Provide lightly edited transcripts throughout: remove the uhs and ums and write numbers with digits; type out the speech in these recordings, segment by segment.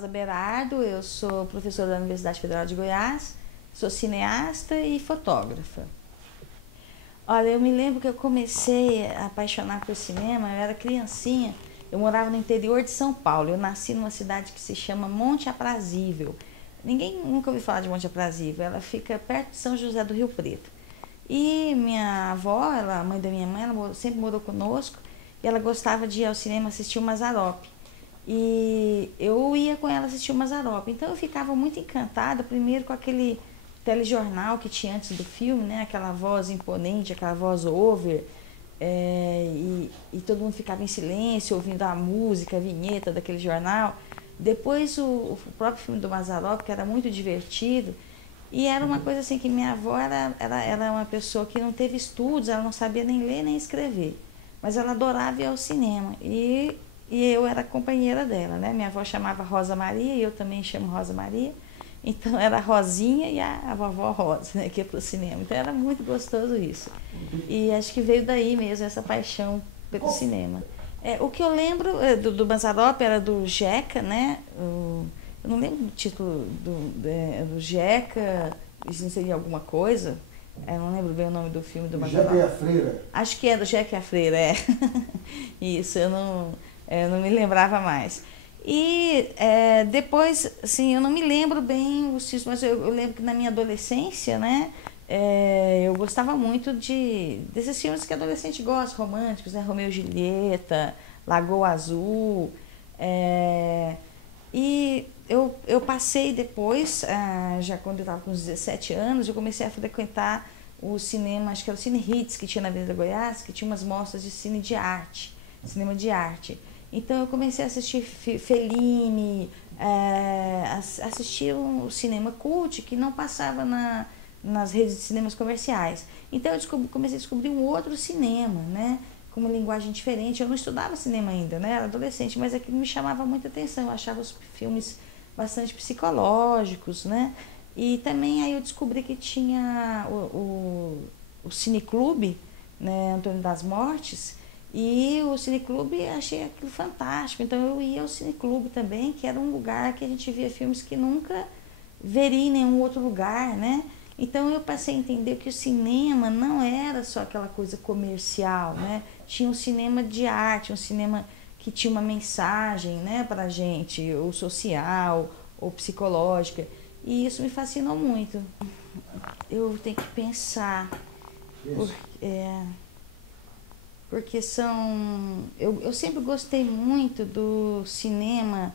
Rosa Berardo, eu sou professora da Universidade Federal de Goiás, sou cineasta e fotógrafa. Olha, eu me lembro que eu comecei a apaixonar por cinema, eu era criancinha, eu morava no interior de São Paulo, eu nasci numa cidade que se chama Monte Aprazível. Ninguém nunca ouviu falar de Monte Aprazível, ela fica perto de São José do Rio Preto. E minha avó, a mãe da minha mãe, ela sempre morou conosco e ela gostava de ir ao cinema assistir o Mazzaropi. E eu ia com ela assistir o Mazzaropi. Então eu ficava muito encantada, primeiro com aquele telejornal que tinha antes do filme, né? Aquela voz imponente, aquela voz over. E todo mundo ficava em silêncio, ouvindo a música, a vinheta daquele jornal. Depois o próprio filme do Mazzaropi, que era muito divertido. E era uma coisa assim que minha avó era uma pessoa que não teve estudos, ela não sabia nem ler nem escrever. Mas ela adorava ir ao cinema. E eu era companheira dela, né? Minha avó chamava Rosa Maria e eu também chamo Rosa Maria. Então era a Rosinha e a vovó Rosa, né, que ia para o cinema. Então era muito gostoso isso. E acho que veio daí mesmo essa paixão pelo cinema. O que eu lembro do Mazzaropi era do Jeca, né? Eu não lembro do título do Jeca, isso não seria alguma coisa. Eu não lembro bem o nome do filme do Mazzaropi. Jeca e a Freira. Acho que é do Jeca e a Freira, é. Isso, eu não me lembrava mais. E depois, assim, eu não me lembro bem os títulos, mas eu lembro que na minha adolescência, né, eu gostava muito desses filmes que adolescente gosta, românticos, né, Romeu e Julieta, Lagoa Azul. E eu passei depois, já quando eu estava com uns 17 anos, eu comecei a frequentar o cinema, acho que era o Cine Hits, que tinha na Avenida Goiás, que tinha umas mostras de cine de arte, cinema de arte. Então eu comecei a assistir Fellini, assistir um cinema cult que não passava nas redes de cinemas comerciais. Então eu comecei a descobrir um outro cinema, né, com uma linguagem diferente. Eu não estudava cinema ainda, né, era adolescente, mas aquilo me chamava muita atenção. Eu achava os filmes bastante psicológicos, né, e também aí eu descobri que tinha o Cineclube, né, Antônio das Mortes. E o Cineclube, achei aquilo fantástico. Então eu ia ao Cineclube também, que era um lugar que a gente via filmes que nunca veria em nenhum outro lugar, né? Então eu passei a entender que o cinema não era só aquela coisa comercial, né? Tinha um cinema de arte, um cinema que tinha uma mensagem, né, pra gente, ou social, ou psicológica. E isso me fascinou muito. Eu tenho que pensar. Porque eu sempre gostei muito do cinema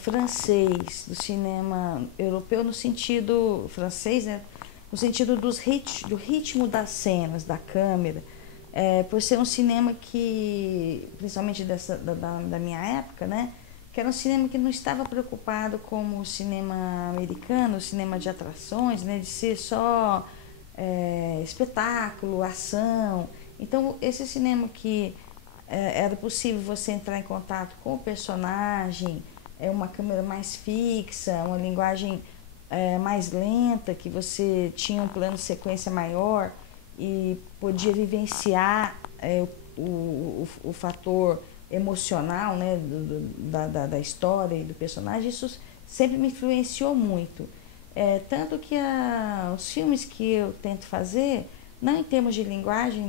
francês, do cinema europeu no sentido francês, né? No sentido do ritmo das cenas, da câmera, por ser um cinema que, principalmente da minha época, né? Que era um cinema que não estava preocupado como o cinema americano, o cinema de atrações, né? De ser só espetáculo, ação. Então, esse cinema que era possível você entrar em contato com o personagem, uma câmera mais fixa, uma linguagem mais lenta, que você tinha um plano de sequência maior e podia vivenciar o fator emocional, né, da história e do personagem. Isso sempre me influenciou muito. Tanto que os filmes que eu tento fazer, não em termos de linguagem,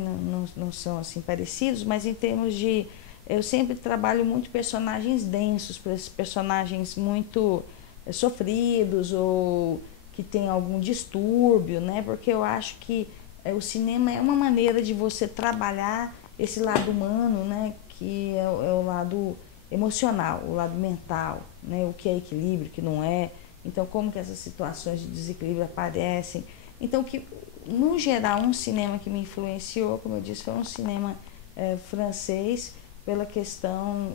não são assim parecidos, mas em termos de... Eu sempre trabalho muito personagens densos, personagens muito sofridos ou que têm algum distúrbio, né? Porque eu acho que o cinema é uma maneira de você trabalhar esse lado humano, né? Que é o lado emocional, o lado mental, né? O que é equilíbrio, o que não é. Então, como que essas situações de desequilíbrio aparecem. Então, no geral, um cinema que me influenciou, como eu disse, foi um cinema francês, pela questão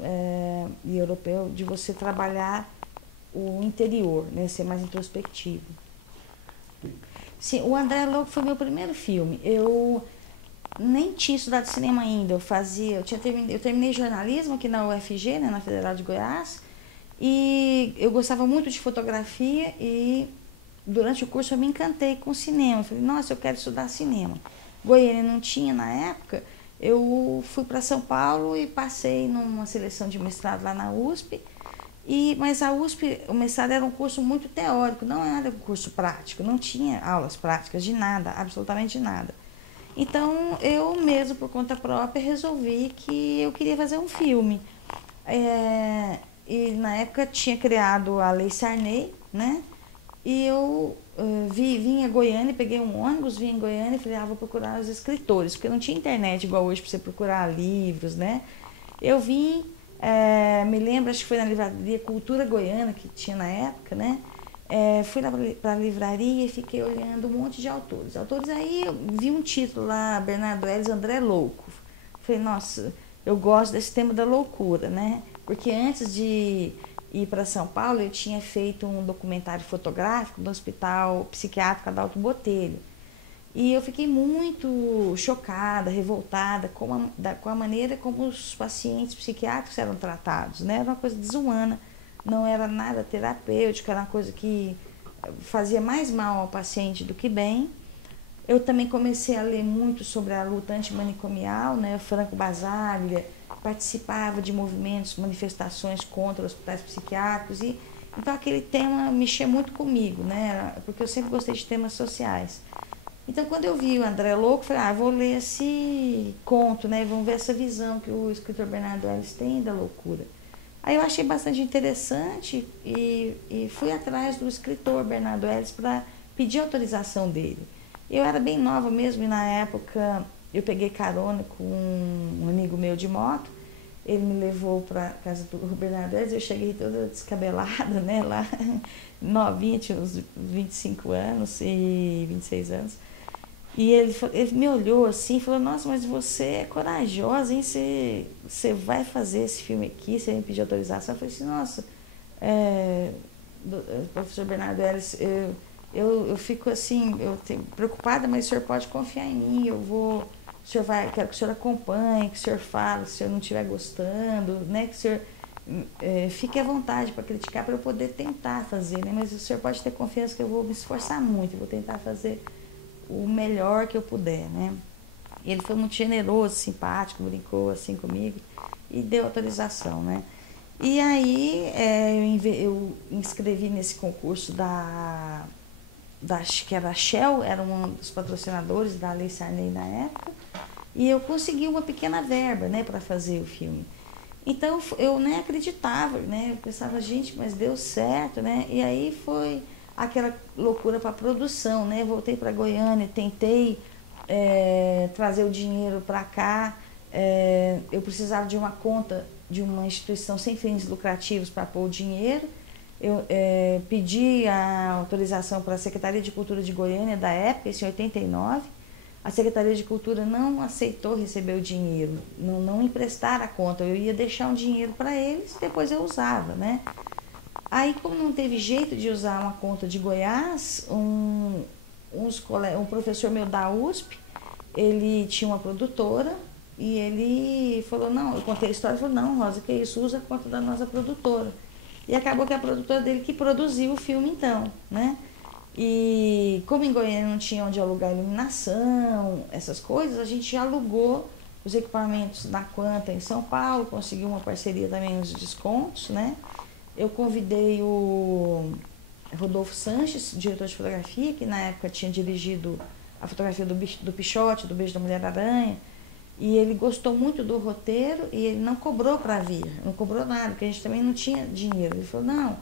e europeu de você trabalhar o interior, né, ser mais introspectivo. Sim, o André Louco foi meu primeiro filme. Eu nem tinha estudado cinema ainda. Eu terminei jornalismo aqui na UFG, né, na Federal de Goiás, e eu gostava muito de fotografia e durante o curso eu me encantei com cinema. Eu falei, nossa, eu quero estudar cinema. Goiânia não tinha na época. Eu fui para São Paulo e passei numa seleção de mestrado lá na USP Mas a USP, o mestrado era um curso muito teórico, não era um curso prático, não tinha aulas práticas de nada, absolutamente de nada. Então, eu mesmo, por conta própria, resolvi que eu queria fazer um filme. É, e na época tinha criado a Lei Sarney, né? E eu vim a Goiânia, peguei um ônibus, vim em Goiânia e falei, vou procurar os escritores, porque não tinha internet igual hoje para você procurar livros, né? Eu vim, me lembro, acho que foi na livraria Cultura Goiana, que tinha na época, né? Fui lá para a livraria e fiquei olhando um monte de autores. Aí eu vi um título lá, Bernardo Ellis, André Louco. Falei, nossa, eu gosto desse tema da loucura, né? Porque antes de ir para São Paulo, eu tinha feito um documentário fotográfico do Hospital Psiquiátrico Adalto Botelho. E eu fiquei muito chocada, revoltada com a maneira como os pacientes psiquiátricos eram tratados, né? Era uma coisa desumana, não era nada terapêutico, era uma coisa que fazia mais mal ao paciente do que bem. Eu também comecei a ler muito sobre a luta antimanicomial, né? Franco Basaglia, participava de movimentos, manifestações contra hospitais psiquiátricos, e então aquele tema mexia muito comigo, né? Porque eu sempre gostei de temas sociais. Então, quando eu vi o André Louco, falei, vou ler esse conto, né? Vamos ver essa visão que o escritor Bernardo Ellis tem da loucura. Aí eu achei bastante interessante e fui atrás do escritor Bernardo Ellis para pedir autorização dele. Eu era bem nova mesmo e na época eu peguei carona com um amigo meu de moto. Ele me levou para a casa do Bernardo Ellis, eu cheguei toda descabelada, né? Lá, novinha, tinha uns 25 anos e 26 anos. E ele me olhou assim e falou, nossa, mas você é corajosa, hein? Você vai fazer esse filme aqui, você vai me pedir autorização? Eu falei assim, nossa, professor Bernardo Ellis, eu fico assim, preocupada, mas o senhor pode confiar em mim, o senhor quero que o senhor acompanhe, que o senhor fale, se o senhor não estiver gostando, né? Que o senhor fique à vontade para criticar, para eu poder tentar fazer, né? Mas o senhor pode ter confiança que eu vou me esforçar muito, eu vou tentar fazer o melhor que eu puder, né? E ele foi muito generoso, simpático, brincou assim comigo e deu autorização, né? E aí eu inscrevi nesse concurso que era a Shell, era um dos patrocinadores da Lei Sarney na época, e eu consegui uma pequena verba, né, para fazer o filme. Então eu nem acreditava, né? Eu pensava, gente, mas deu certo, né? E aí foi aquela loucura para a produção, né? Voltei para Goiânia, tentei trazer o dinheiro para cá. Eu precisava de uma conta de uma instituição sem fins lucrativos para pôr o dinheiro. Eu pedi a autorização para a Secretaria de Cultura de Goiânia da época, isso em 89. A Secretaria de Cultura não aceitou receber o dinheiro, não emprestar a conta. Eu ia deixar um dinheiro para eles e depois eu usava, né? Aí, como não teve jeito de usar uma conta de Goiás, um professor meu da USP, ele tinha uma produtora e ele falou, não, eu contei a história, ele falou, não, Rosa, que isso, usa a conta da nossa produtora. E acabou que a produtora dele que produziu o filme então, né? E como em Goiânia não tinha onde alugar iluminação, essas coisas, a gente alugou os equipamentos da Quanta em São Paulo, conseguiu uma parceria também nos descontos, né? Eu convidei o Rodolfo Sanches, diretor de fotografia, que na época tinha dirigido a fotografia do Pichote, do Beijo da Mulher-Aranha, e ele gostou muito do roteiro e ele não cobrou para vir, não cobrou nada, porque a gente também não tinha dinheiro. Ele falou, não,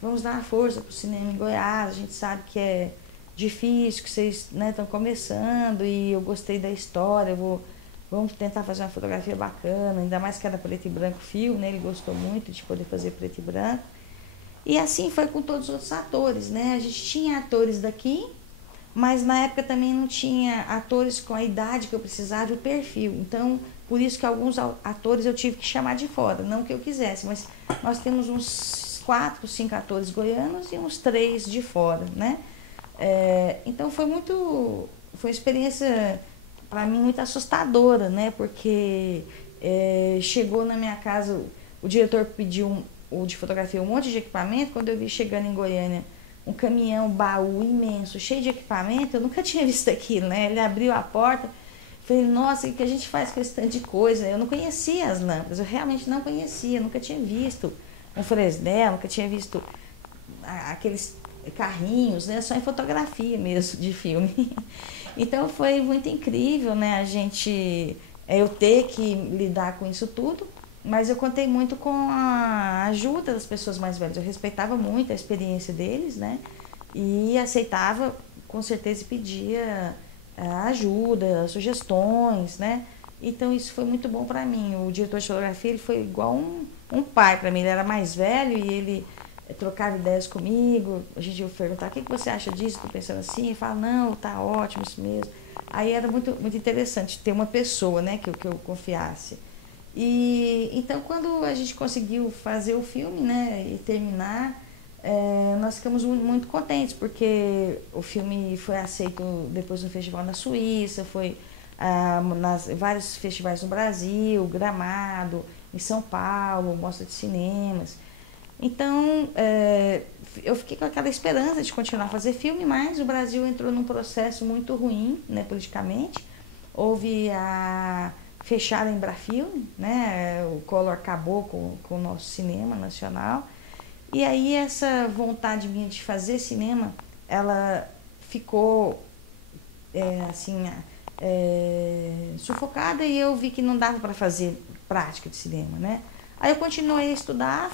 vamos dar força para o cinema em Goiás, a gente sabe que é difícil, que vocês estão começando e eu gostei da história, vamos tentar fazer uma fotografia bacana, ainda mais que era preto e branco filme, né? Ele gostou muito de poder fazer preto e branco. E assim foi com todos os outros atores, né? A gente tinha atores daqui, mas na época também não tinha atores com a idade que eu precisava e o perfil. Então, por isso que alguns atores eu tive que chamar de fora, não que eu quisesse, mas nós temos uns 4, 5 atores goianos e uns 3 de fora, né? Então foi uma experiência para mim muito assustadora, né? Porque chegou na minha casa, o diretor pediu de fotografia um monte de equipamento. Quando eu vi chegando em Goiânia um caminhão, baú imenso, cheio de equipamento, eu nunca tinha visto aquilo, né? Ele abriu a porta, falei, nossa, o que a gente faz com esse tanto de coisa? Eu não conhecia as lâmpadas, eu realmente não conhecia, nunca tinha visto um Fresnel, nunca tinha visto aqueles carrinhos, né? Só em fotografia mesmo de filme. Então foi muito incrível, né? Eu ter que lidar com isso tudo, mas eu contei muito com a ajuda das pessoas mais velhas. Eu respeitava muito a experiência deles, né? E aceitava, com certeza, e pedia ajuda, sugestões, né? Então isso foi muito bom para mim. O diretor de fotografia, ele foi igual um pai para mim. Ele era mais velho e ele trocava ideias comigo. A gente ia perguntar: o que você acha disso? Estou pensando assim. Ele fala: não, tá ótimo, isso mesmo. Aí era muito interessante ter uma pessoa, né, que eu confiasse. E então, quando a gente conseguiu fazer o filme, né, e terminar, nós ficamos muito contentes, porque o filme foi aceito depois no festival na Suíça, foi nas vários festivais no Brasil, Gramado, em São Paulo, mostra de cinemas. Então, eu fiquei com aquela esperança de continuar a fazer filme, mas o Brasil entrou num processo muito ruim, né, politicamente. Houve fecharam a Embrafilme, né, o Collor acabou com o nosso cinema nacional. E aí essa vontade minha de fazer cinema, ela ficou sufocada, e eu vi que não dava para fazer prática de cinema, né? Aí eu continuei a estudar,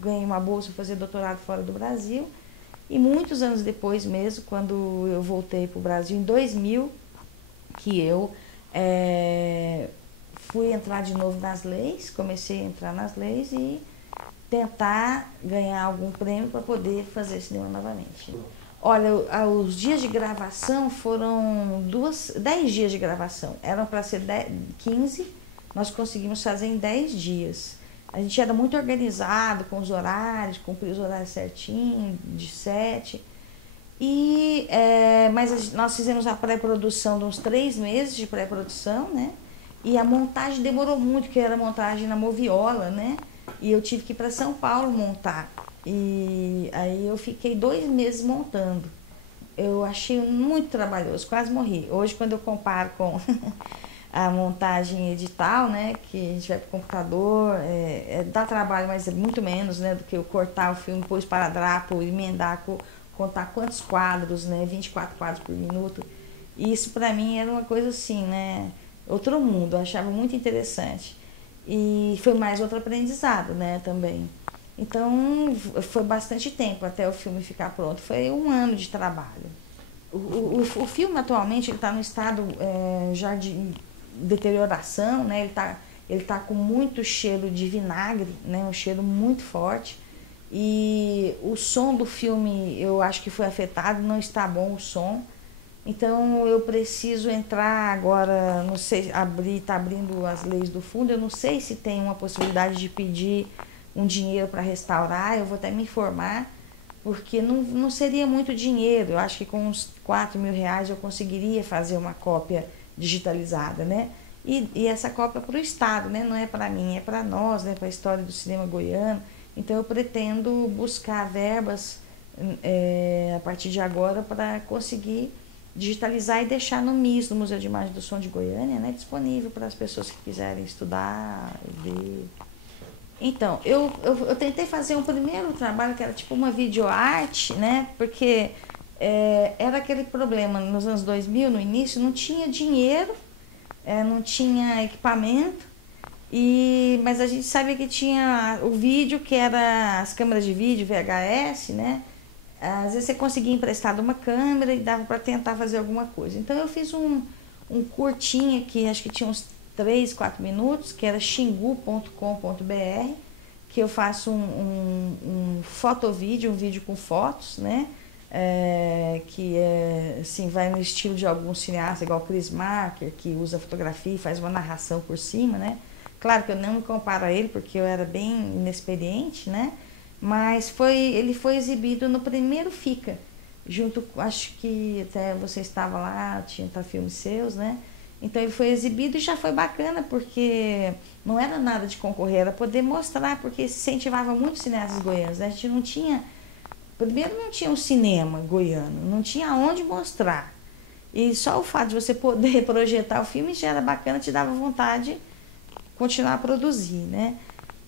ganhei uma bolsa para fazer doutorado fora do Brasil, e muitos anos depois mesmo, quando eu voltei para o Brasil, em 2000, que eu fui entrar de novo nas leis, comecei a entrar nas leis e tentar ganhar algum prêmio para poder fazer cinema novamente. Olha, os dias de gravação foram 10 dias de gravação. Eram para ser 15, nós conseguimos fazer em 10 dias. A gente era muito organizado com os horários, cumprir os horários certinho, de 7. Mas nós fizemos a pré-produção de uns 3 meses de pré-produção, né? E a montagem demorou muito, porque era montagem na Moviola, né? E eu tive que ir para São Paulo montar. E aí eu fiquei 2 meses montando. Eu achei muito trabalhoso, quase morri. Hoje, quando eu comparo com a montagem edital, né, que a gente vai para o computador, dá trabalho, mas é muito menos, né, do que eu cortar o filme, pôr esparadrapo, emendar, contar quantos quadros, né, 24 quadros por minuto. E isso para mim era uma coisa assim, né, outro mundo, eu achava muito interessante. E foi mais outro aprendizado, né, também. Então, foi bastante tempo até o filme ficar pronto. Foi 1 ano de trabalho. O filme, atualmente, ele está no estado já de deterioração, né? Ele tá com muito cheiro de vinagre, né? Um cheiro muito forte. E o som do filme, eu acho que foi afetado, não está bom o som. Então eu preciso entrar agora, não sei, tá abrindo as leis do fundo, eu não sei se tem uma possibilidade de pedir um dinheiro para restaurar, eu vou até me informar, porque não seria muito dinheiro. Eu acho que com uns 4 mil reais eu conseguiria fazer uma cópia digitalizada, né? E essa cópia é para o Estado, né? Não é para mim, é para nós, né? Para a história do cinema goiano. Então eu pretendo buscar verbas a partir de agora para conseguir digitalizar e deixar no MIS, no Museu de Imagem do Som de Goiânia, né, disponível para as pessoas que quiserem estudar e ver. Então, eu tentei fazer um primeiro trabalho que era tipo uma videoarte, né, porque era aquele problema nos anos 2000, no início, não tinha dinheiro, não tinha equipamento, mas a gente sabia que tinha o vídeo, que era as câmeras de vídeo, VHS, né. Às vezes você conseguia emprestar uma câmera e dava para tentar fazer alguma coisa. Então eu fiz um curtinho que acho que tinha uns 3, 4 minutos, que era xingu.com.br, que eu faço um fotovídeo, um vídeo com fotos, né? Que assim, vai no estilo de algum cineasta, igual Chris Marker, que usa fotografia e faz uma narração por cima, né? Claro que eu não me comparo a ele, porque eu era bem inexperiente, né? Mas ele foi exibido no primeiro FICA, junto, acho que até você estava lá, tinha filmes seus, né? Então ele foi exibido e já foi bacana, porque não era nada de concorrer, era poder mostrar, porque se incentivava muito os cineastas goianos, né? A gente não tinha, primeiro não tinha um cinema goiano, não tinha onde mostrar. E só o fato de você poder projetar o filme já era bacana, te dava vontade de continuar a produzir, né?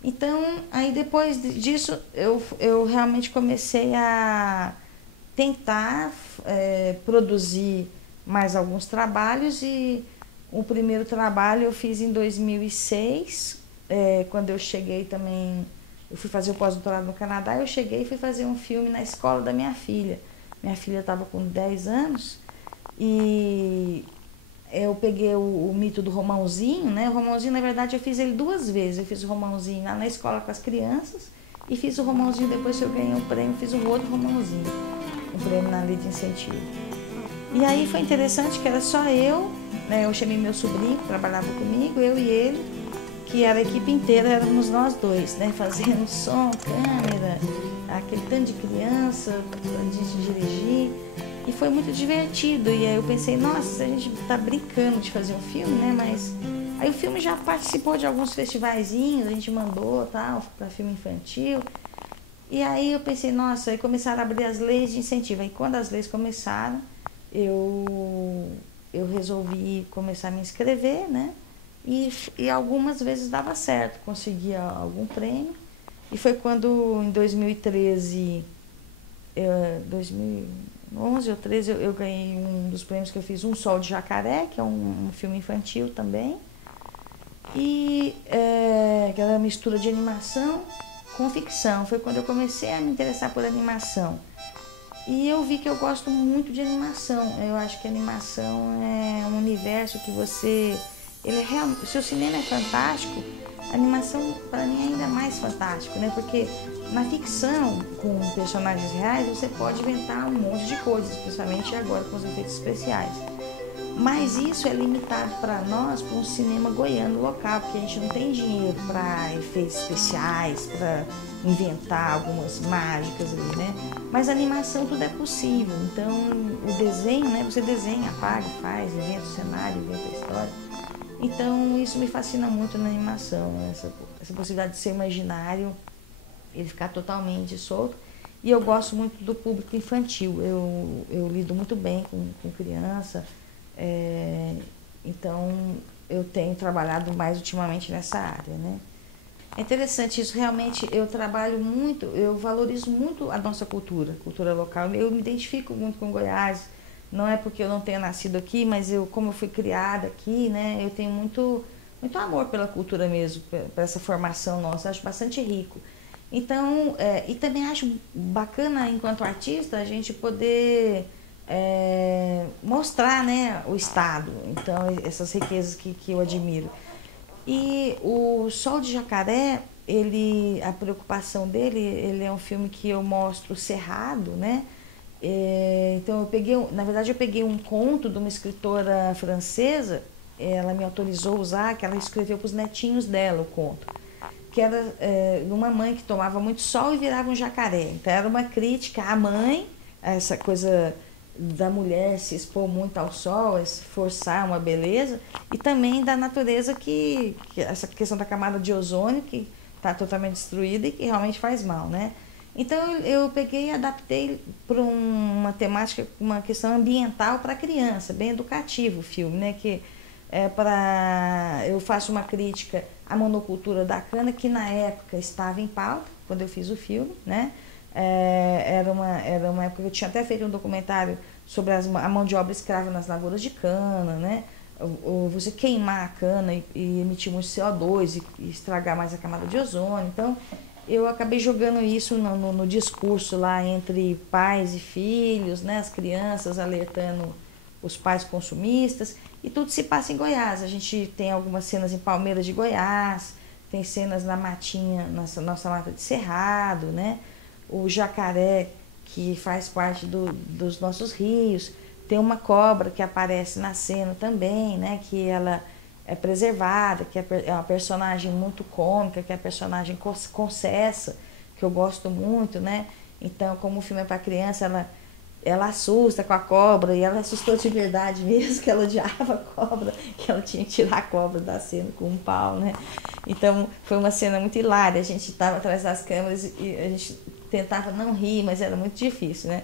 Então, aí depois disso, eu realmente comecei a tentar produzir mais alguns trabalhos, e o primeiro trabalho eu fiz em 2006, quando eu cheguei também, eu fui fazer o pós-doutorado no Canadá, eu cheguei e fui fazer um filme na escola da minha filha. Minha filha estava com 10 anos e eu peguei o mito do Romãozinho, né? O Romãozinho, na verdade, eu fiz ele 2 vezes. Eu fiz o Romãozinho lá na escola com as crianças e fiz o Romãozinho depois que eu ganhei um prêmio, fiz um outro Romãozinho, um prêmio na Lei de Incentivo. E aí foi interessante que era só eu, né? Eu chamei meu sobrinho que trabalhava comigo, eu e ele, que era a equipe inteira, éramos nós dois, né? Fazendo som, câmera, aquele tanto de criança, de dirigir. E foi muito divertido. E aí eu pensei, nossa, a gente tá brincando de fazer um filme, né? Mas aí o filme já participou de alguns festivaizinhos, a gente mandou, tal, para filme infantil. E aí eu pensei, nossa, aí começaram a abrir as leis de incentivo. Aí quando as leis começaram, eu resolvi começar a me inscrever, né? E algumas vezes dava certo, conseguia algum prêmio. E foi quando em 2013, 2011 ou 13, eu ganhei um dos prêmios que eu fiz, Um Sol de Jacaré, que é um filme infantil também. E que era uma mistura de animação com ficção. Foi quando eu comecei a me interessar por animação. E eu vi que eu gosto muito de animação. Eu acho que a animação é um universo que você... se o cinema é fantástico, a animação para mim é ainda mais fantástico, né? Porque na ficção, com personagens reais, você pode inventar um monte de coisas, principalmente agora com os efeitos especiais. Mas isso é limitado para nós, para um cinema goiano local, porque a gente não tem dinheiro para efeitos especiais, para inventar algumas mágicas ali, né? Mas a animação tudo é possível. Então o desenho, né? Você desenha, apaga, faz, inventa o cenário, inventa a história. Então isso me fascina muito na animação, essa possibilidade de ser imaginário, ele ficar totalmente solto. E eu gosto muito do público infantil, eu lido muito bem com criança. Então eu tenho trabalhado mais ultimamente nessa área, né? É interessante isso, realmente eu trabalho muito, eu valorizo muito a nossa cultura local. Eu me identifico muito com Goiás, não é porque eu não tenha nascido aqui, mas como eu fui criada aqui, né? Eu tenho muito amor pela cultura mesmo, por essa formação nossa, eu acho bastante rico. Então, e também acho bacana, enquanto artista, a gente poder mostrar, né, o estado, então essas riquezas que eu admiro. E o Sol de Jacaré, a preocupação dele, ele é um filme que eu mostro o cerrado, né? Então na verdade eu peguei um conto de uma escritora francesa, ela me autorizou a usar, que ela escreveu para os netinhos dela o conto, que era de uma mãe que tomava muito sol e virava um jacaré. Então era uma crítica à mãe, essa coisa da mulher se expor muito ao sol, forçar uma beleza, e também da natureza que essa questão da camada de ozônio que está totalmente destruída e que realmente faz mal, né? Então eu peguei e adaptei para uma temática, uma questão ambiental para criança, bem educativo o filme, né? Que eu faço uma crítica à monocultura da cana, que na época estava em pauta, quando eu fiz o filme, né? Era uma época que eu tinha até feito um documentário sobre a mão de obra escrava nas lavouras de cana, né? Você queimar a cana e emitir muito CO2 e estragar mais a camada de ozônio. Então, eu acabei jogando isso no discurso lá entre pais e filhos, né? As crianças alertando os pais consumistas, e tudo se passa em Goiás. A gente tem algumas cenas em Palmeiras de Goiás, tem cenas na matinha, nossa mata de Cerrado, né? O jacaré, que faz parte dos nossos rios. Tem uma cobra que aparece na cena também, né? Que ela é preservada, que é uma personagem muito cômica, que é a personagem Concessa, que eu gosto muito, né? Então, como o filme é para criança, ela assusta com a cobra, e ela assustou de verdade mesmo, que ela odiava a cobra, que ela tinha que tirar a cobra da cena com um pau, né? Então, foi uma cena muito hilária. A gente estava atrás das câmeras e a gente tentava não rir, mas era muito difícil, né?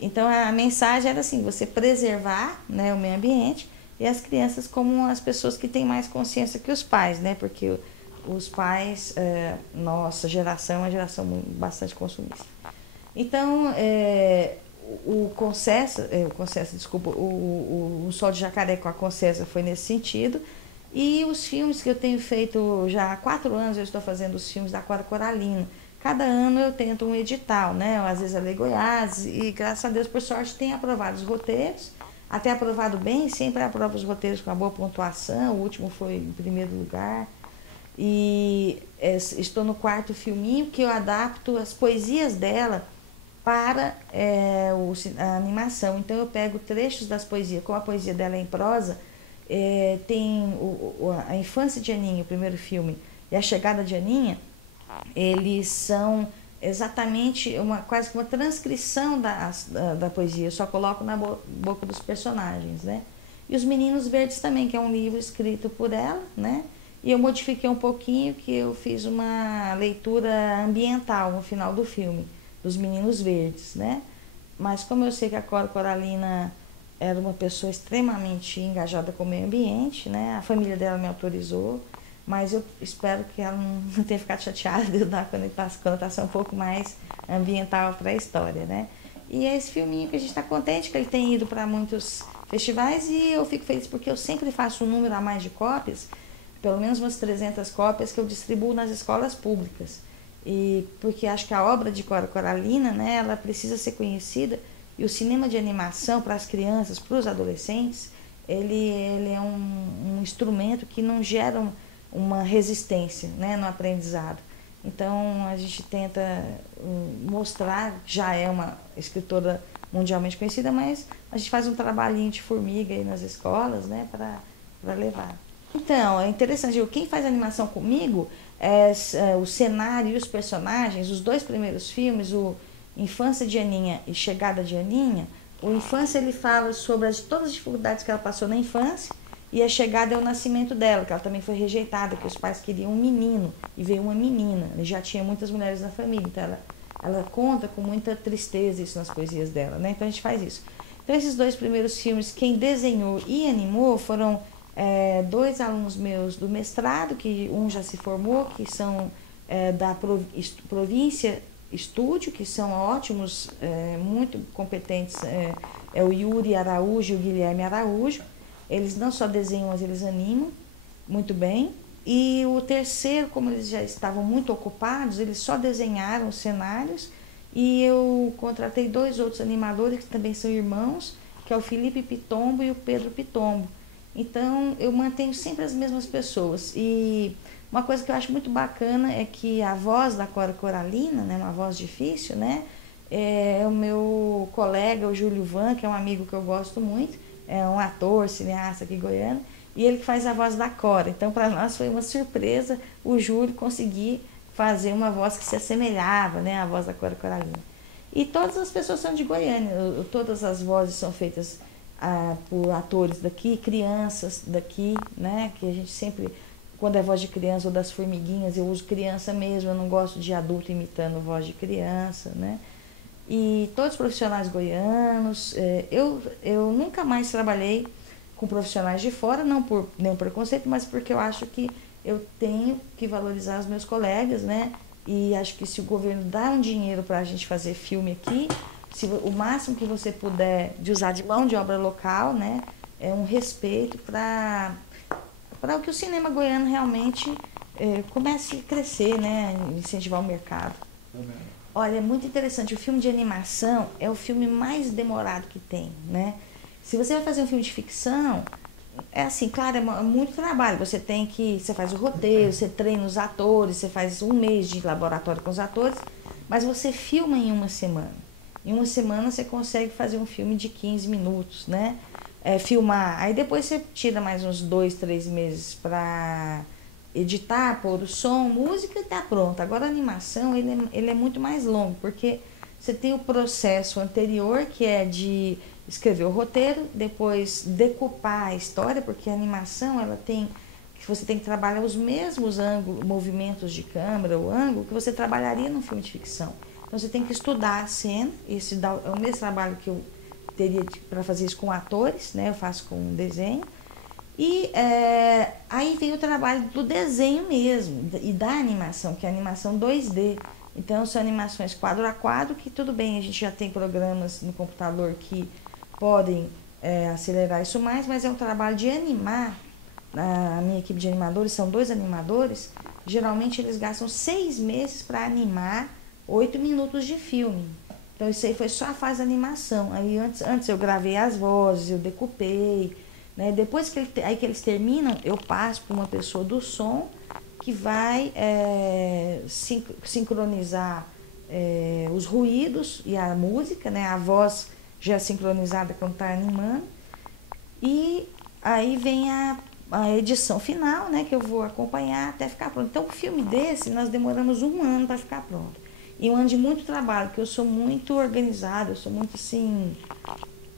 Então, a mensagem era assim, você preservar, né, o meio ambiente, e as crianças como as pessoas que têm mais consciência que os pais, né? Porque os pais, nossa geração é uma geração bastante consumista. Então, desculpa, o Sol de Jacaré com a Concessa foi nesse sentido. E os filmes que eu tenho feito já há 4 anos, eu estou fazendo os filmes da Cora Coralina. Cada ano eu tento um edital, né? Às vezes a Lei Goiás, e graças a Deus, por sorte, tem aprovado os roteiros, até aprovado bem, sempre aprova os roteiros com uma boa pontuação, o último foi em primeiro lugar. E estou no 4º filminho que eu adapto as poesias dela para a animação. Então eu pego trechos das poesias, como a poesia dela é em prosa, tem a Infância de Aninha, o primeiro filme, e a Chegada de Aninha, eles são exatamente quase que uma transcrição da poesia, eu só coloco na boca dos personagens, né? E Os Meninos Verdes também, que é um livro escrito por ela, né? E eu modifiquei um pouquinho, que eu fiz uma leitura ambiental no final do filme, dos Meninos Verdes, né? Mas como eu sei que a Cora Coralina era uma pessoa extremamente engajada com o meio ambiente, né? A família dela me autorizou, mas eu espero que ela não tenha ficado chateada de eu dar uma conotação um pouco mais ambiental para a história, né? E é esse filminho que a gente está contente, que ele tem ido para muitos festivais, e eu fico feliz porque eu sempre faço um número a mais de cópias, pelo menos umas 300 cópias que eu distribuo nas escolas públicas. E porque acho que a obra de Cora Coralina, né, ela precisa ser conhecida, e o cinema de animação para as crianças, para os adolescentes, ele é um instrumento que não gera uma resistência, né, no aprendizado. Então a gente tenta mostrar, já é uma escritora mundialmente conhecida, mas a gente faz um trabalhinho de formiga aí nas escolas, né, para levar. Então, é interessante, quem faz animação comigo o cenário e os personagens, os 2 primeiros filmes, o Infância de Aninha e Chegada de Aninha. O Infância, ele fala sobre todas as dificuldades que ela passou na infância, e a chegada é o nascimento dela, que ela também foi rejeitada, que os pais queriam um menino e veio uma menina. E já tinha muitas mulheres na família, então ela conta com muita tristeza isso nas poesias dela, né? Então a gente faz isso. Então esses 2 primeiros filmes, quem desenhou e animou foram 2 alunos meus do mestrado, que um já se formou, que são da Província Estúdio, que são ótimos, muito competentes, é o Yuri Araújo e o Guilherme Araújo. Eles não só desenham, mas eles animam muito bem. E o terceiro, como eles já estavam muito ocupados, eles só desenharam os cenários, e eu contratei 2 outros animadores que também são irmãos, que é o Felipe Pitombo e o Pedro Pitombo. Então eu mantenho sempre as mesmas pessoas. E uma coisa que eu acho muito bacana é que a voz da Cora Coralina, né, uma voz difícil, né, é o meu colega, o Júlio Van, que é um amigo que eu gosto muito, é um ator, cineasta aqui goiano, e ele que faz a voz da Cora. Então para nós foi uma surpresa o Júlio conseguir fazer uma voz que se assemelhava, né, à voz da Cora Coralina. E todas as pessoas são de Goiânia, todas as vozes são feitas por atores daqui, crianças daqui, né, que a gente sempre, quando é voz de criança ou das formiguinhas, eu uso criança mesmo, eu não gosto de adulto imitando voz de criança, né. E todos profissionais goianos, eu nunca mais trabalhei com profissionais de fora, não por nenhum preconceito, mas porque eu acho que eu tenho que valorizar os meus colegas, né? E acho que se o governo dá um dinheiro para a gente fazer filme aqui, se o máximo que você puder de usar de mão de obra local, né? É um respeito para que o cinema goiano realmente comece a crescer, né? Incentivar o mercado. Olha, é muito interessante. O filme de animação é o filme mais demorado que tem, né? Se você vai fazer um filme de ficção, é assim, claro, é muito trabalho. Você faz o roteiro, você treina os atores, você faz 1 mês de laboratório com os atores, mas você filma em 1 semana. Em 1 semana você consegue fazer um filme de 15 minutos, né? Filmar. Aí depois você tira mais uns 2, 3 meses para editar, pôr o som, música, e tá pronto. Agora a animação, ele é muito mais longo, porque você tem o processo anterior, que é de escrever o roteiro, depois decupar a história, porque a animação, você tem que trabalhar os mesmos movimentos de câmera, o ângulo, que você trabalharia num filme de ficção. Então você tem que estudar a cena, esse é o mesmo trabalho que eu teria para fazer isso com atores, né? Eu faço com desenho. E aí vem o trabalho do desenho mesmo e da animação, que é a animação 2D. Então são animações quadro a quadro, que tudo bem, a gente já tem programas no computador que podem acelerar isso mais, mas é um trabalho de animar. A minha equipe de animadores são 2 animadores, geralmente eles gastam 6 meses para animar 8 minutos de filme. Então isso aí foi só a fase da animação. Aí antes eu gravei as vozes, eu decupei, né? Depois que que eles terminam, eu passo para uma pessoa do som que vai sincronizar os ruídos e a música, né? A voz já é sincronizada quando está animando. E aí vem a edição final, né? Que eu vou acompanhar até ficar pronto. Então, um filme desse, nós demoramos 1 ano para ficar pronto. E 1 ano de muito trabalho, porque eu sou muito organizada, eu sou muito assim...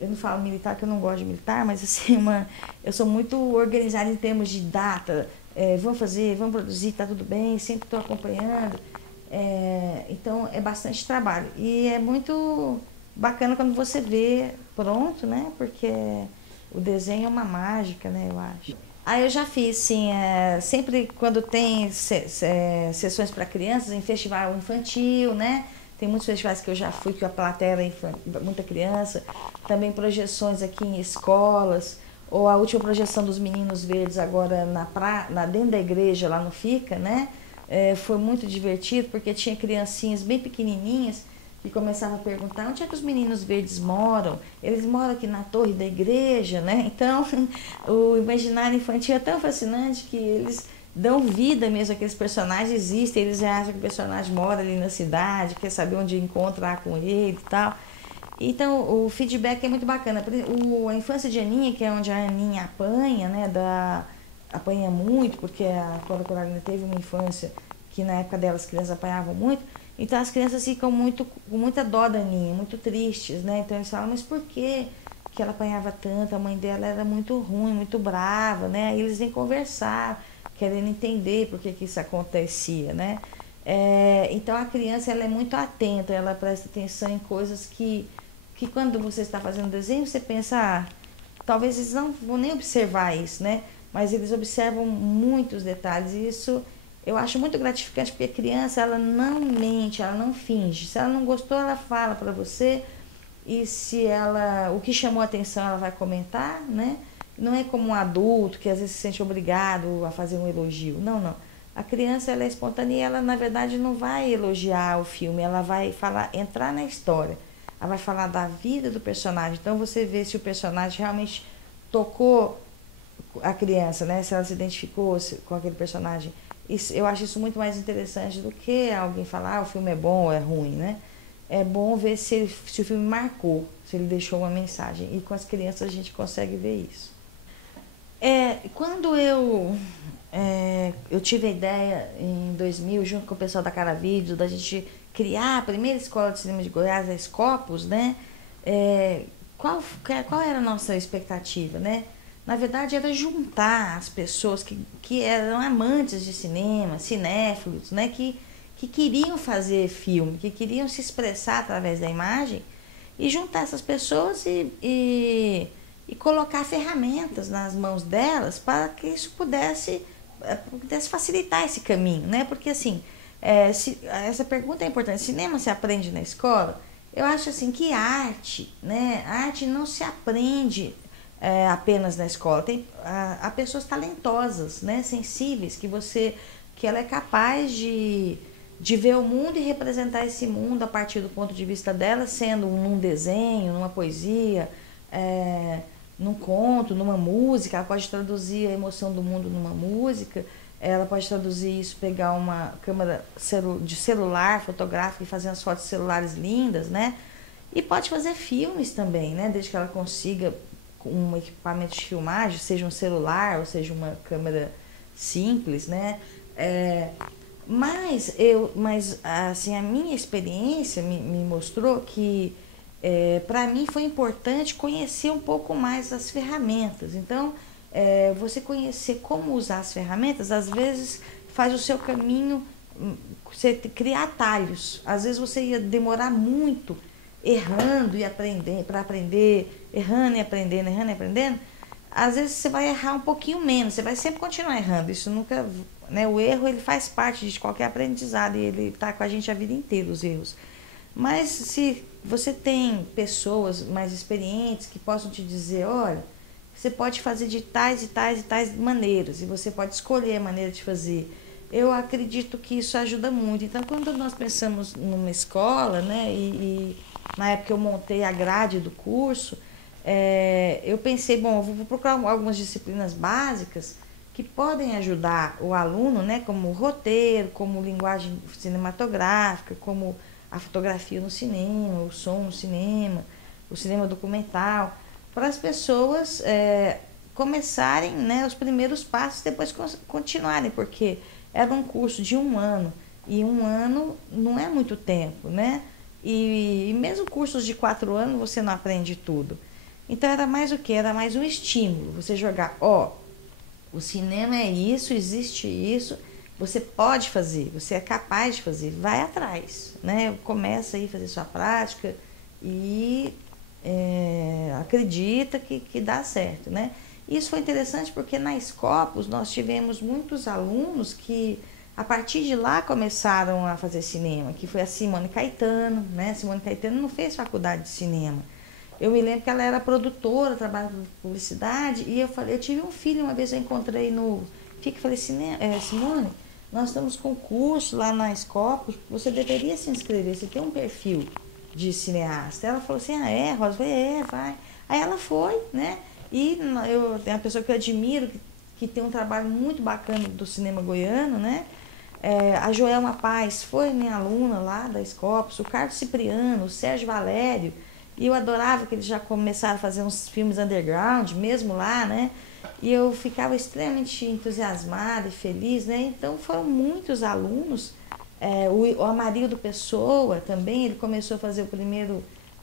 Eu não falo militar, que eu não gosto de militar, mas assim, eu sou muito organizada em termos de data. Vamos fazer, vamos produzir, tá tudo bem, sempre estou acompanhando. Então, é bastante trabalho. E é muito bacana quando você vê pronto, né? Porque o desenho é uma mágica, né? Eu acho. Aí eu já fiz, sim, sempre quando tem sessões para crianças, em festival infantil, né? Tem muitos festivais que eu já fui, que a plateia era muita criança. Também projeções aqui em escolas. Ou a última projeção dos Meninos Verdes agora dentro da igreja, lá no FICA, né? Foi muito divertido, porque tinha criancinhas bem pequenininhas que começavam a perguntar onde é que os Meninos Verdes moram. Eles moram aqui na torre da igreja, né? Então, o imaginário infantil é tão fascinante que eles dão vida mesmo àqueles personagens, existem, eles acham que o personagem mora ali na cidade, quer saber onde encontrar com ele e tal. Então, o feedback é muito bacana. A infância de Aninha, que é onde a Aninha apanha, né? Apanha muito, porque a Cora Coralina teve uma infância que na época dela as crianças apanhavam muito. Então as crianças ficam com muita dó da Aninha, muito tristes, né? Então eles falam, mas por que ela apanhava tanto? A mãe dela era muito ruim, muito brava, né? Aí eles vêm conversar, querendo entender por que isso acontecia, né? Então a criança ela é muito atenta, ela presta atenção em coisas que quando você está fazendo desenho, você pensa, talvez eles não vão nem observar isso, né? Mas eles observam muitos detalhes e isso eu acho muito gratificante, porque a criança ela não mente, ela não finge. Se ela não gostou, ela fala para você, e se o que chamou a atenção, ela vai comentar, né? Não é como um adulto que às vezes se sente obrigado a fazer um elogio. Não, não. A criança ela é espontânea e ela na verdade não vai elogiar o filme, ela vai entrar na história. Ela vai falar da vida do personagem. Então você vê se o personagem realmente tocou a criança, né? Se ela se identificou com aquele personagem. Eu acho isso muito mais interessante do que alguém falar o filme é bom ou é ruim, né? É bom ver se o filme marcou, se ele deixou uma mensagem. E com as crianças a gente consegue ver isso. Quando eu tive a ideia em 2000, junto com o pessoal da Caravídeos, da gente criar a primeira escola de cinema de Goiás, a Scopus, né? Qual era a nossa expectativa, né? Na verdade, era juntar as pessoas que eram amantes de cinema, cinéfilos, né? Que queriam fazer filme, que queriam se expressar através da imagem, e juntar essas pessoas e colocar ferramentas nas mãos delas para que isso pudesse facilitar esse caminho, né? Porque, assim, essa pergunta é importante. Cinema se aprende na escola? Eu acho, assim, que arte, né? A arte não se aprende apenas na escola. Há pessoas talentosas, né, sensíveis, que ela é capaz de ver o mundo e representar esse mundo a partir do ponto de vista dela, sendo num desenho, numa poesia, num conto, numa música. Ela pode traduzir a emoção do mundo numa música, ela pode traduzir isso, pegar uma câmera de celular fotográfica e fazer umas fotos celulares lindas, né? E pode fazer filmes também, né, desde que ela consiga um equipamento de filmagem, seja um celular ou seja uma câmera simples, né? Mas assim, a minha experiência me mostrou que para mim foi importante conhecer um pouco mais as ferramentas. Então, você conhecer como usar as ferramentas, às vezes faz o seu caminho, você criar atalhos. Às vezes você ia demorar muito errando e aprendendo, para aprender, errando e aprendendo, às vezes você vai errar um pouquinho menos, você vai sempre continuar errando. Isso nunca, né? O erro ele faz parte de qualquer aprendizado e ele está com a gente a vida inteira, os erros. Mas se você tem pessoas mais experientes que possam te dizer, olha, você pode fazer de tais e tais e tais maneiras e você pode escolher a maneira de fazer. Eu acredito que isso ajuda muito. Então, quando nós pensamos numa escola, né, e na época eu montei a grade do curso, eu pensei, bom, eu vou procurar algumas disciplinas básicas que podem ajudar o aluno, né, como roteiro, como linguagem cinematográfica, como a fotografia no cinema, o som no cinema, o cinema documental, para as pessoas começarem, né, os primeiros passos, depois continuarem, porque era um curso de 1 ano, e 1 ano não é muito tempo, né? E mesmo cursos de 4 anos você não aprende tudo. Então era mais o que? Era mais um estímulo, você jogar, ó, o cinema é isso, existe isso, você pode fazer, você é capaz de fazer, vai atrás, né? Começa aí a fazer sua prática e acredita que dá certo, né? Isso foi interessante porque na Scopus nós tivemos muitos alunos que a partir de lá começaram a fazer cinema, que foi a Simone Caetano, né? Simone Caetano não fez faculdade de cinema. Eu me lembro que ela era produtora, trabalhava com publicidade, e eu tive um filho, uma vez eu encontrei no FIC, falei, Simone, nós estamos com curso lá na Scopus, você deveria se inscrever, você tem um perfil de cineasta. Ela falou assim, ah, é, Rosa? Eu falei, vai. Aí ela foi, né? E é uma pessoa que eu admiro, que tem um trabalho muito bacana do cinema goiano, né? A Joelma Paz foi minha aluna lá da Scopus, o Carlos Cipriano, o Sérgio Valério, e eu adorava que eles já começaram a fazer uns filmes underground, mesmo lá, né? E eu ficava extremamente entusiasmada e feliz, né? Então foram muitos alunos. O Amarildo Pessoa também, ele começou a fazer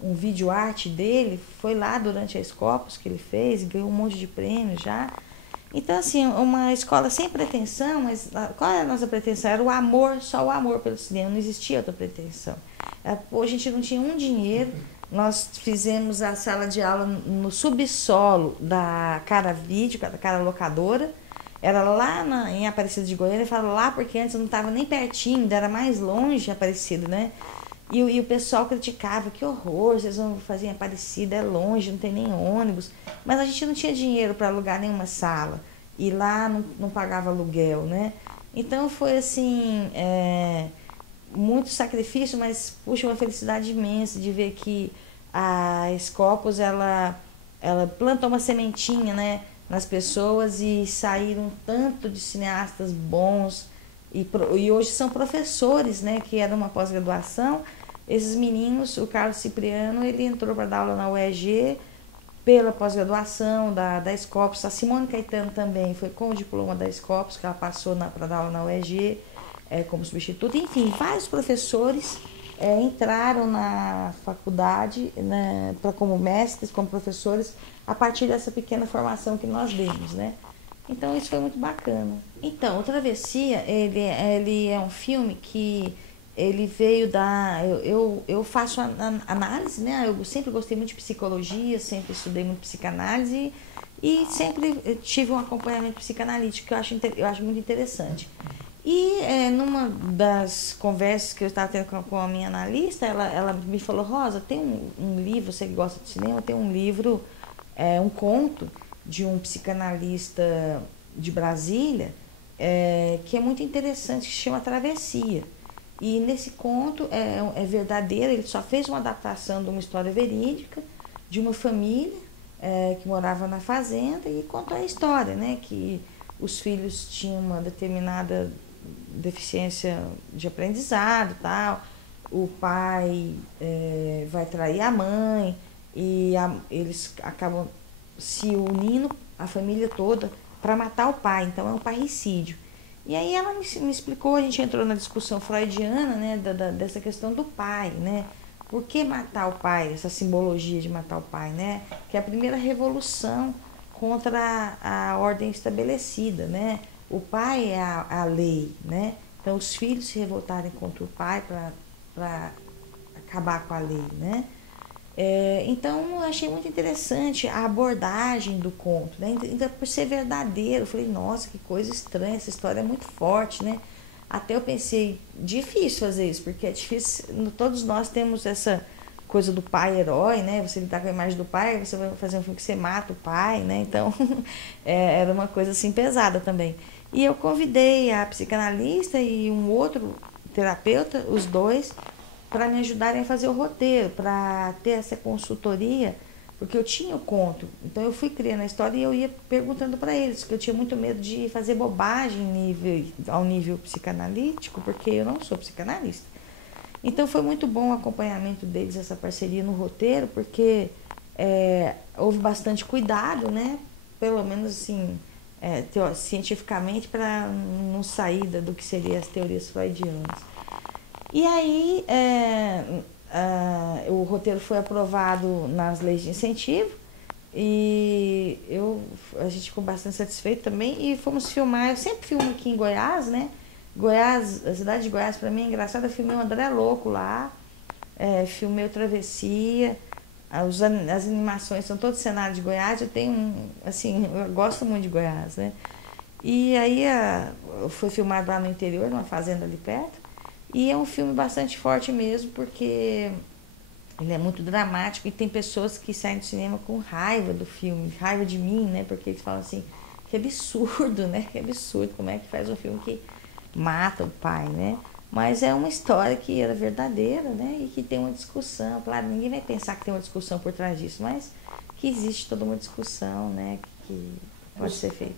um vídeo arte dele, foi lá durante a Scopus que ele fez, ganhou um monte de prêmios já. Então, assim, uma escola sem pretensão, mas qual era a nossa pretensão? Era o amor, só o amor pelo cinema, não existia outra pretensão. A gente não tinha um dinheiro, nós fizemos a sala de aula no subsolo da Cara Vídeo, da Cara Locadora, era lá em Aparecida de Goiânia, eu falo lá porque antes não estava nem pertinho, era mais longe Aparecida, né? E o pessoal criticava, que horror, vocês vão fazer em Aparecida, é longe, não tem nem ônibus. Mas a gente não tinha dinheiro para alugar nenhuma sala. E lá não pagava aluguel, né? Então foi assim, muito sacrifício, mas puxa, uma felicidade imensa de ver que a Scopus, ela plantou uma sementinha, né, nas pessoas e saíram tanto de cineastas bons e hoje são professores, né, que era uma pós-graduação. Esses meninos, o Carlos Cipriano, ele entrou para dar aula na UEG pela pós-graduação da Scopus. A Simone Caetano também foi com o diploma da Scopus, que ela passou para dar aula na UEG como substituto. Enfim, vários professores entraram na faculdade, né, como mestres, como professores, a partir dessa pequena formação que nós demos, né? Então isso foi muito bacana. Então, o Travessia, ele é um filme que ele veio da... Eu faço análise, né? Eu sempre gostei muito de psicologia, sempre estudei muito psicanálise e sempre tive um acompanhamento psicanalítico que eu acho muito interessante. E numa das conversas que eu estava tendo com a minha analista, ela me falou, Rosa, tem um livro, você que gosta de cinema, tem um livro, um conto de um psicanalista de Brasília, que é muito interessante, que se chama Travessia. E nesse conto é verdadeiro, ele só fez uma adaptação de uma história verídica, de uma família que morava na fazenda e contou a história, né? Que os filhos tinham uma determinada deficiência de aprendizado e tal, o pai vai trair a mãe e eles acabam se unindo, a família toda, para matar o pai, então é um parricídio. E aí ela me explicou, a gente entrou na discussão freudiana, né, dessa questão do pai, né? Por que matar o pai, essa simbologia de matar o pai, né? Que é a primeira revolução contra a ordem estabelecida, né? O pai é a lei, né? Então os filhos se revoltarem contra o pai para acabar com a lei, né? Então eu achei muito interessante a abordagem do conto, né? Ainda por ser verdadeiro, eu falei, nossa, que coisa estranha, essa história é muito forte, né? Até eu pensei, difícil fazer isso, porque é difícil, todos nós temos essa coisa do pai herói, né? Você lidar com a imagem do pai, você vai fazer um filme que você mata o pai, né? Então era uma coisa assim pesada também. E eu convidei a psicanalista e um outro terapeuta, os dois, para me ajudarem a fazer o roteiro, para ter essa consultoria, porque eu tinha o conto. Então eu fui criando a história e eu ia perguntando para eles, que eu tinha muito medo de fazer bobagem ao nível psicanalítico, porque eu não sou psicanalista. Então foi muito bom o acompanhamento deles, essa parceria no roteiro, porque houve bastante cuidado, né? Pelo menos assim, cientificamente, para não sair do que seriam as teorias freudianas. E aí o roteiro foi aprovado nas leis de incentivo e a gente ficou bastante satisfeito também e fomos filmar. Eu sempre filmo aqui em Goiás, né? Goiás, a cidade de Goiás para mim é engraçada. Eu filmei o André Louco lá, filmei o Travessia. As animações são todos cenários de Goiás. Eu tenho assim, eu gosto muito de Goiás, né? E aí foi filmado lá no interior, numa fazenda ali perto. E é um filme bastante forte mesmo, porque ele é muito dramático e tem pessoas que saem do cinema com raiva do filme, raiva de mim, né? Porque eles falam assim, que absurdo, né? Que absurdo, como é que faz um filme que mata o pai, né? Mas é uma história que era verdadeira, né? E que tem uma discussão. Claro, ninguém vai pensar que tem uma discussão por trás disso, mas que existe toda uma discussão, né? Que pode ser feita.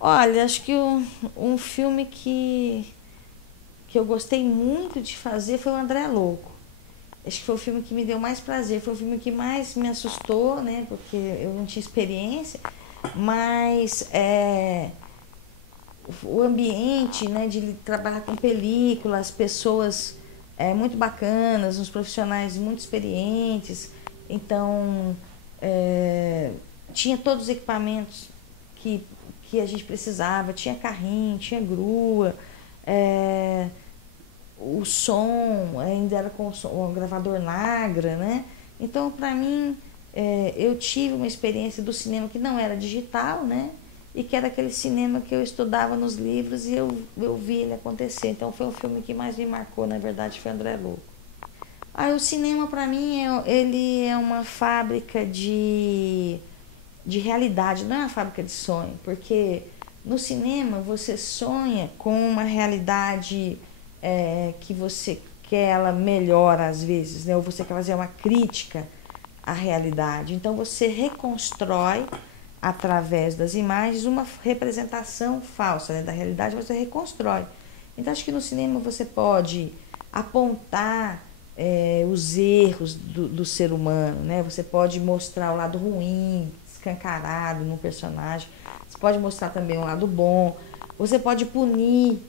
Olha, acho que um filme que eu gostei muito de fazer foi o André Louco. Acho que foi o filme que me deu mais prazer, foi o filme que mais me assustou, né? Porque eu não tinha experiência, mas o ambiente, né, de trabalhar com película, as pessoas muito bacanas, uns profissionais muito experientes, então tinha todos os equipamentos que, que a gente precisava, tinha carrinho, tinha grua, é, o som ainda era com o gravador Nagra, né? Então, para mim, eu tive uma experiência do cinema que não era digital, né? E que era aquele cinema que eu estudava nos livros e eu vi ele acontecer. Então, foi o filme que mais me marcou, na verdade, foi André Louco. O cinema, para mim, ele é uma fábrica de realidade, não é uma fábrica de sonho, porque no cinema você sonha com uma realidade que você quer ela melhor às vezes, né? Ou você quer fazer uma crítica à realidade. Então você reconstrói através das imagens uma representação falsa, né, da realidade, você reconstrói. Então acho que no cinema você pode apontar os erros do ser humano, né? Você pode mostrar o lado ruim, escancarado no personagem. Você pode mostrar também o lado bom. Você pode punir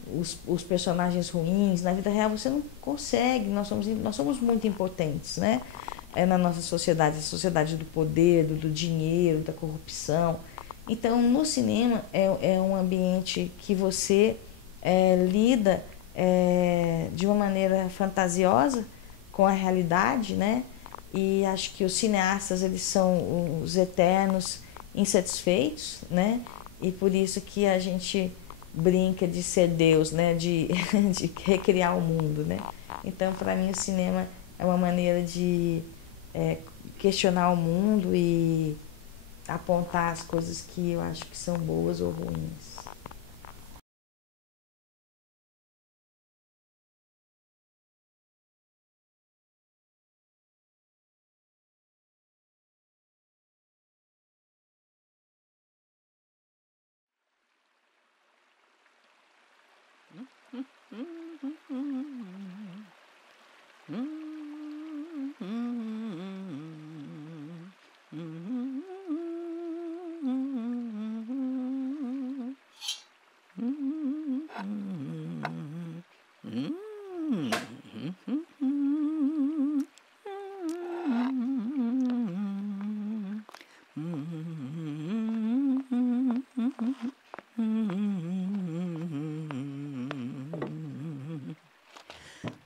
os personagens ruins. Na vida real você não consegue. Nós somos muito impotentes, né? Na nossa sociedade, a sociedade do poder, do dinheiro, da corrupção. Então, no cinema é um ambiente que você lida de uma maneira fantasiosa com a realidade, né? E acho que os cineastas, eles são os eternos insatisfeitos, né? E por isso que a gente brinca de ser Deus, né? De recriar o mundo, né? Então, para mim, o cinema é uma maneira de questionar o mundo e apontar as coisas que eu acho que são boas ou ruins.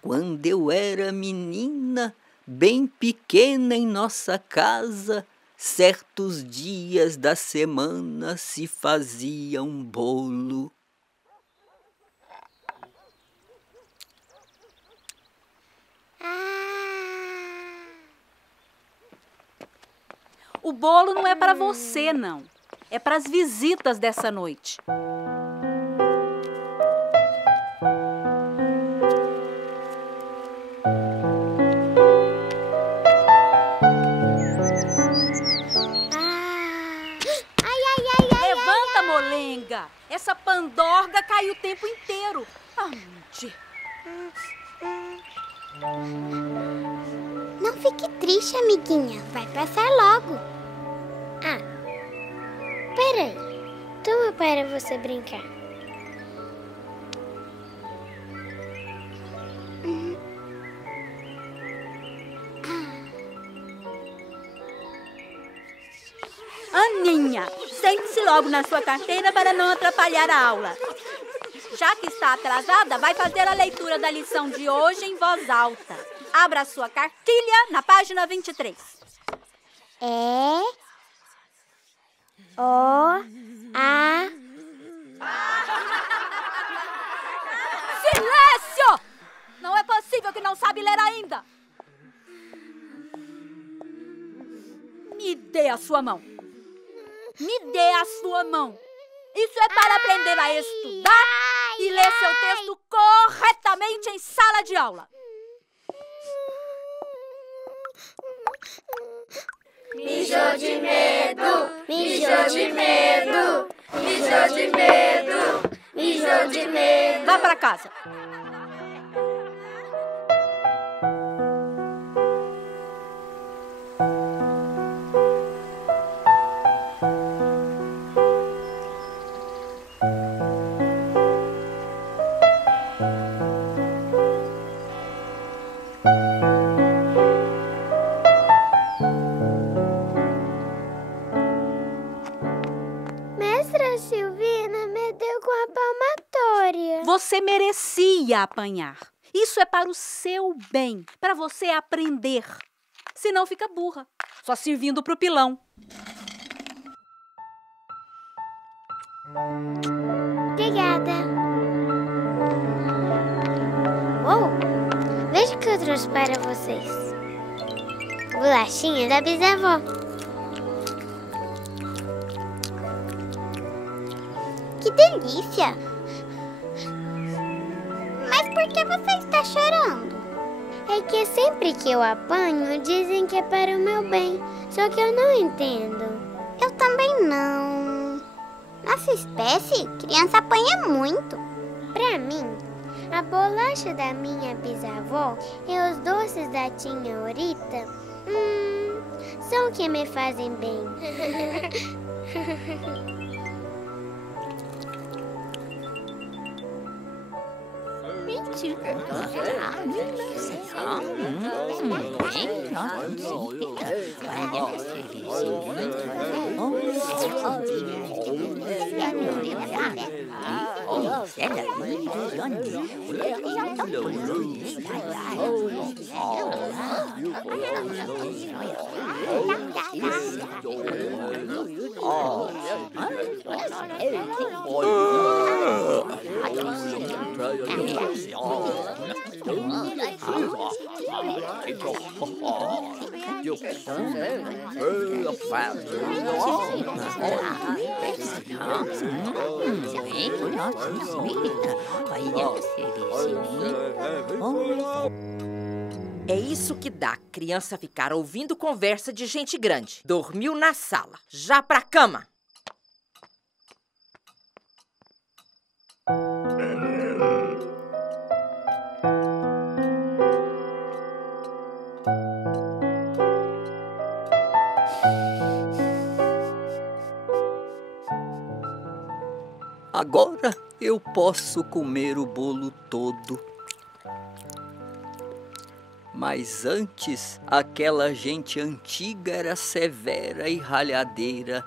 Quando eu era menina, bem pequena em nossa casa, certos dias da semana se fazia um bolo. O bolo não é para você, não. É para as visitas dessa noite. Levanta, molenga! Essa pandorga cai o tempo inteiro. Ande. Não fique triste, amiguinha. Vai passar logo. Peraí. Toma para você brincar. Aninha, sente-se logo na sua carteira para não atrapalhar a aula. Já que está atrasada, vai fazer a leitura da lição de hoje em voz alta. Abra a sua cartilha na página 23. Silêncio! Não é possível que não sabe ler ainda. Me dê a sua mão. Me dê a sua mão. Isso é para aprender a estudar e ler seu texto corretamente em sala de aula. Mijou de medo, mijou de medo, mijou de medo, mijou de medo. Vá para casa. Mestra Silvina me deu com a palmatória. Você merecia apanhar. Isso é para o seu bem, para você aprender. Senão fica burra, só servindo pro pilão. Obrigada. Veja o que eu trouxe para vocês. Bolachinha da bisavó. Que delícia! Mas por que você está chorando? É que sempre que eu apanho, dizem que é para o meu bem. Só que eu não entendo. Eu também não. Nossa espécie, criança apanha muito. Pra mim, a bolacha da minha bisavó e os doces da tia Aurita, são que me fazem bem. É isso que dá criança ficar ouvindo conversa de gente grande. Dormiu na sala. Já pra cama. Agora eu posso comer o bolo todo. Mas antes, aquela gente antiga era severa e ralhadeira.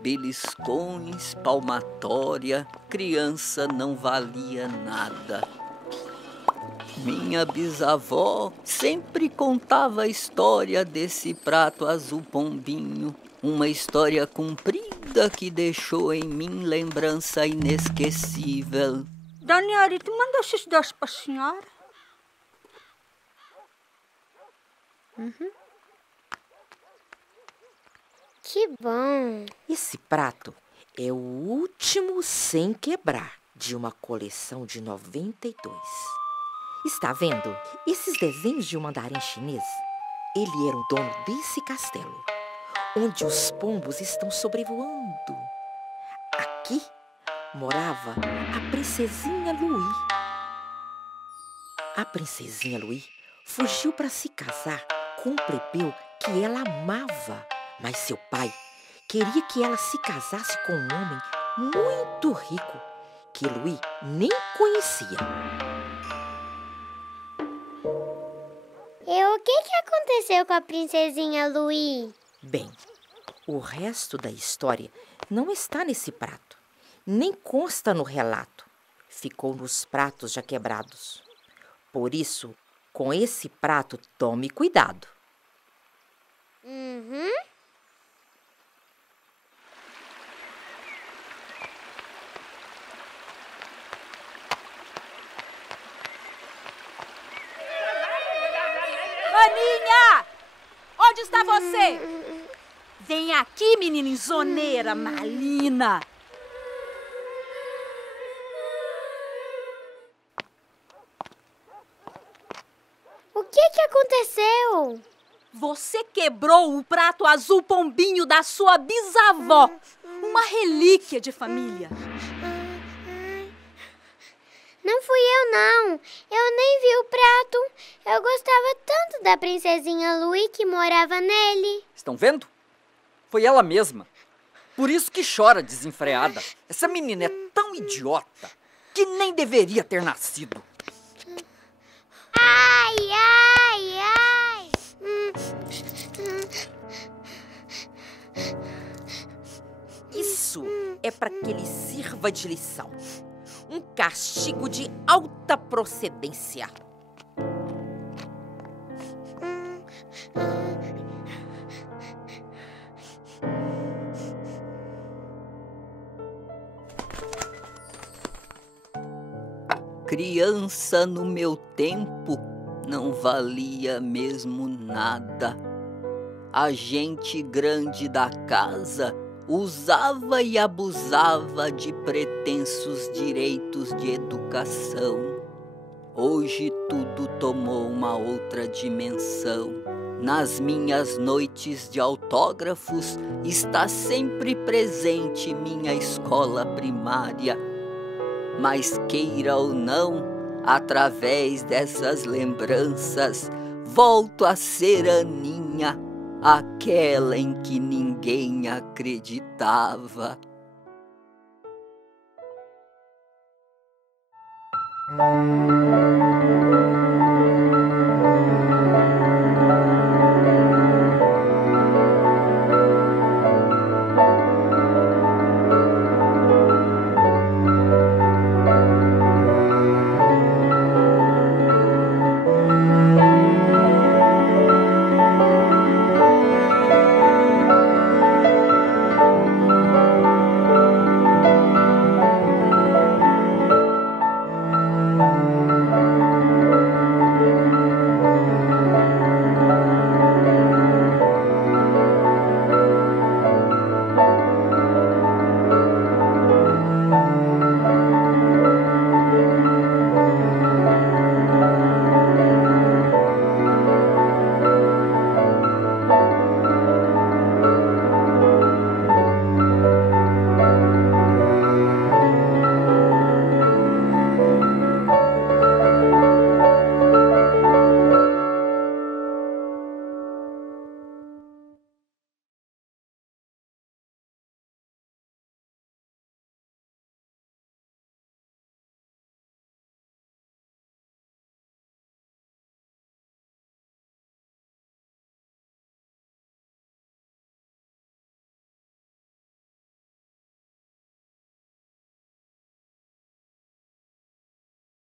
Beliscões, palmatória, criança não valia nada. Minha bisavó sempre contava a história desse prato azul pombinho. Uma história comprida que deixou em mim lembrança inesquecível. Danielito, manda esses dois pra senhora. Que bom. Esse prato é o último sem quebrar de uma coleção de 92. Está vendo? Esses desenhos de um mandarim chinês, ele era o dono desse castelo, onde os pombos estão sobrevoando. Aqui morava a princesinha Louis. A princesinha Louis fugiu para se casar com um plebeu que ela amava, mas seu pai queria que ela se casasse com um homem muito rico que Louis nem conhecia. E o que aconteceu com a princesinha Louis? Bem, o resto da história não está nesse prato, nem consta no relato. Ficou nos pratos já quebrados. Por isso, com esse prato, tome cuidado. Aninha! Onde está você? Vem aqui, menina insoneira, malina. O que aconteceu? Você quebrou o prato azul pombinho da sua bisavó. Uma relíquia de família. Não fui eu, não. Eu nem vi o prato. Eu gostava tanto da princesinha Louis que morava nele. Estão vendo? Foi ela mesma. Por isso que chora desenfreada. Essa menina é tão idiota que nem deveria ter nascido. Ai, ai, ai. Isso é para que ele sirva de lição. Um castigo de alta procedência. Criança no meu tempo não valia mesmo nada. A gente grande da casa usava e abusava de pretensos direitos de educação. Hoje tudo tomou uma outra dimensão. Nas minhas noites de autógrafos está sempre presente minha escola primária. Mas queira ou não, através dessas lembranças, volto a ser Aninha, aquela em que ninguém acreditava.